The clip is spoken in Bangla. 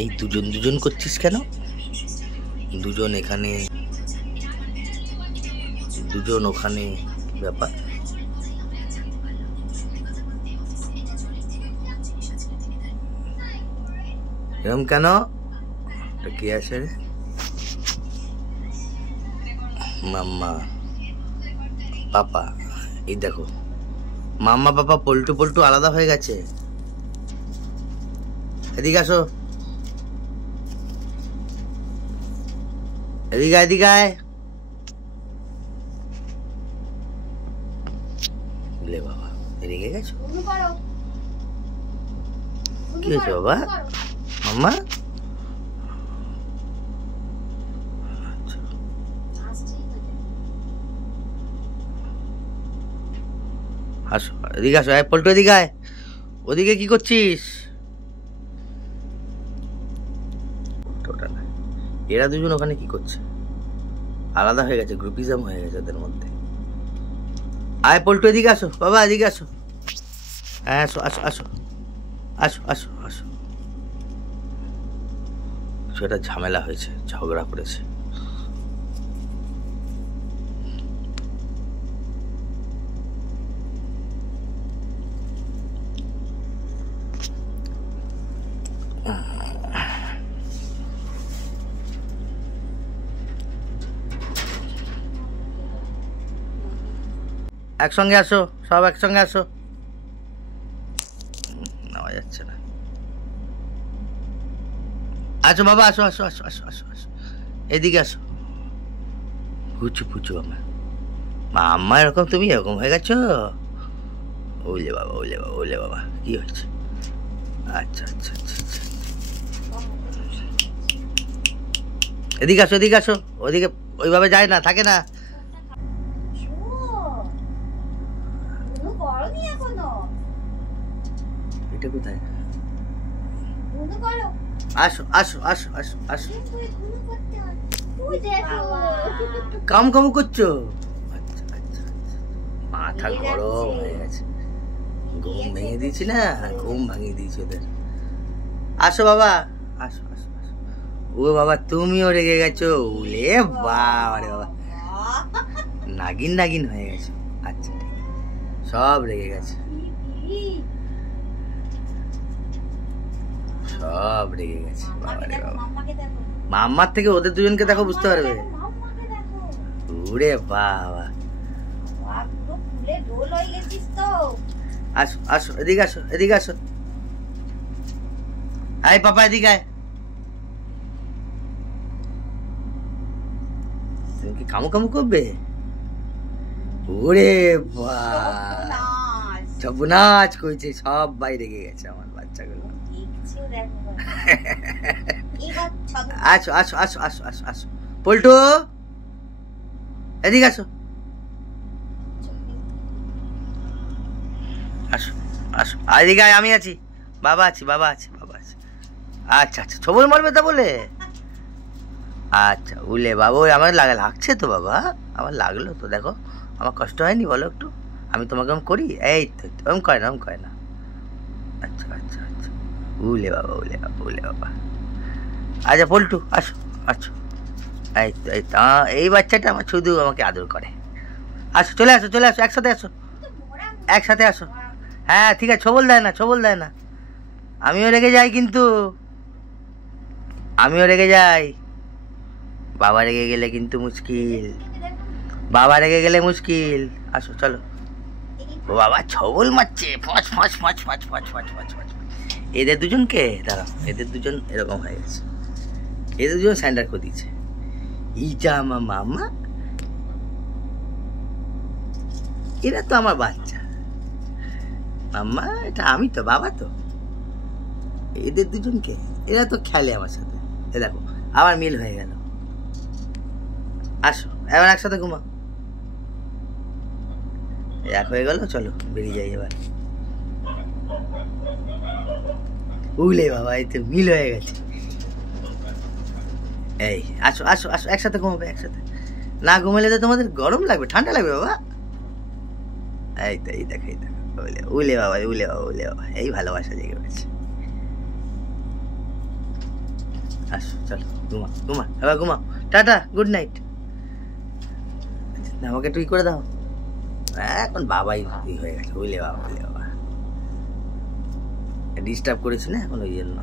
এই দুজন দুজন করছিস কেন? দুজন এখানে, দুজন ওখানে, ব্যাপার? এরকম কেন? কি আছে রে? মাম্মা পাপা, এই দেখো মাম্মা পাপা পল্টু পল্টু আলাদা হয়ে গেছে। এদিকে আসো, এদিকে এদিকে আয়। লে বাবা এদিকে গেছো, কি হয়েছে বাবা? মাম্মা আসো, এদিকে আসো। পল্টু এদিকে আয়। ওদিকে কি করছিস? এরা দুজন ওখানে কি করছে? আলাদা হয়ে গেছে, গ্রুপিজম হয়ে গেছে ওদের মধ্যে। আয় পল্টু এদিকে আসো বাবা, এদিকে আসো। হ্যাঁ আসো আসো আসো আসো আসো আসো। সেটা ঝামেলা হয়েছে, ঝগড়া করেছে। একসঙ্গে আসো, সব একসঙ্গে আসো। নেওয়া যাচ্ছে না। আসো বাবা, আসো আসো আসো আসো আসো আসো, এদিকে আসো। পুচু পুচু আমার মাম্মা, এরকম তুমি এরকম হয়ে গেছো? ওলে বাবা, ওলে বাবা, ওলে বাবা, কি হয়েছে? আচ্ছা আচ্ছা আচ্ছা আচ্ছা, এদিকে আসো, এদিকে আসো। ওদিকে ওইভাবে যায় না, থাকে না। এটা কোথায়? আসো আসো আসো আসো আসো। কাম কাম করছো? আচ্ছা আচ্ছা, মাথা গরম হয়ে গেছে। ঘুম ভেঙে দিয়েছি না, ঘুম ভাঙিয়ে দিয়েছি ওদের। আসো বাবা, আসো আসো আসো। ও বাবা তুমিও রেগে গেছো? উলে বাবা রে বাবা, নাগিন নাগিন হয়ে গেছে। আচ্ছা ঠিক, সব রেগে গেছে, সব রেগে গেছে। বাবা রে বাবা, মাম্মার থেকে ওদের দুজনকে দেখো, বুঝতে পারবে। উড়ে বাবা, আসো আসো, এদিকে আসো, এদিকে আসো। আয় পাপা এদিকে আয়। তুমি কি কামু কামু করবে? ওরে বাবা, সর্বনাশ করেছে, সব বাইরে রেগে গেছে আমার বাচ্চাগুলো। আসো আসো আসো আসো আসো আসো। পল্টু এদিকে আসো, আসো আসো, এদিকে আয়, আমি আছি, বাবা আছি, বাবা আছি, বাবা আছি। আচ্ছা আচ্ছা, ছবল মারবে তা বলে? আচ্ছা উলে বাবা, ওই আমার লাগছে তো বাবা, আমার লাগলো তো, দেখো আমার কষ্ট হয়নি বলো একটু? আমি তোমাকে এরকম করি? এই তো এরকম করে না, এরকম করে না। আচ্ছা আচ্ছা আচ্ছা, উলে বাবা, উলে বাবা, উলে বাবা। আচ্ছা পল্টু আসো আসো। এই তো এই তো, এই বাচ্চাটা আমার শুধু আমাকে আদর করে। আসো, চলে আসো, চলে আসো, একসাথে আসো, একসাথে আসো। হ্যাঁ ঠিক আছে, ছবল দেয় না, ছবল দেয় না। আমিও রেগে যাই কিন্তু, আমিও রেগে যাই। বাবা রেগে গেলে কিন্তু মুশকিল, বাবা রেগে গেলে মুশকিল। আসো চলো। ও বাবা ছবল মারছে, ফস ফস ফস ফস ফস ফস ফস ফস। এদের দুজনকে দাঁড়াও, এদের দুজন এরকম হয়ে গেছে, এদের দুজন স্যান্ডার করে দিয়েছে। ইটা আমার মামা, এরা তো আমার বাচ্চা। মাম্মা এটা আমি তো, বাবা তো। এদের দুজনকে, এরা তো খেলে আমার সাথে। এ দেখো আবার মিল হয়ে গেল। আসো এবার একসাথে ঘুমাও। এক হয়ে গেল, চলো বেরিয়ে যাই এবার। উলে বাবা, এই তো মিল হয়ে গেছে। এই আসো আসো আসো, একসাথে ঘুমাবে, একসাথে। না ঘুমালে তো তোমাদের গরম লাগবে, ঠান্ডা লাগবে বাবা। এই তো, এই দেখো, এই দেখো, উলে উলে বাবা, উলে বাবা, উলে বাবা, এই ভালোবাসা জেগে গেছে। আসো চলো ঘুমাও ঘুমা এবার ঘুমাও টাটা গুড নাইট আমাকে একটু ই করে দাও এখন বাবাই হয়ে গেছে বুঝলে বাবা ডিস্টার্ব করেছি না এখন ওই জন্য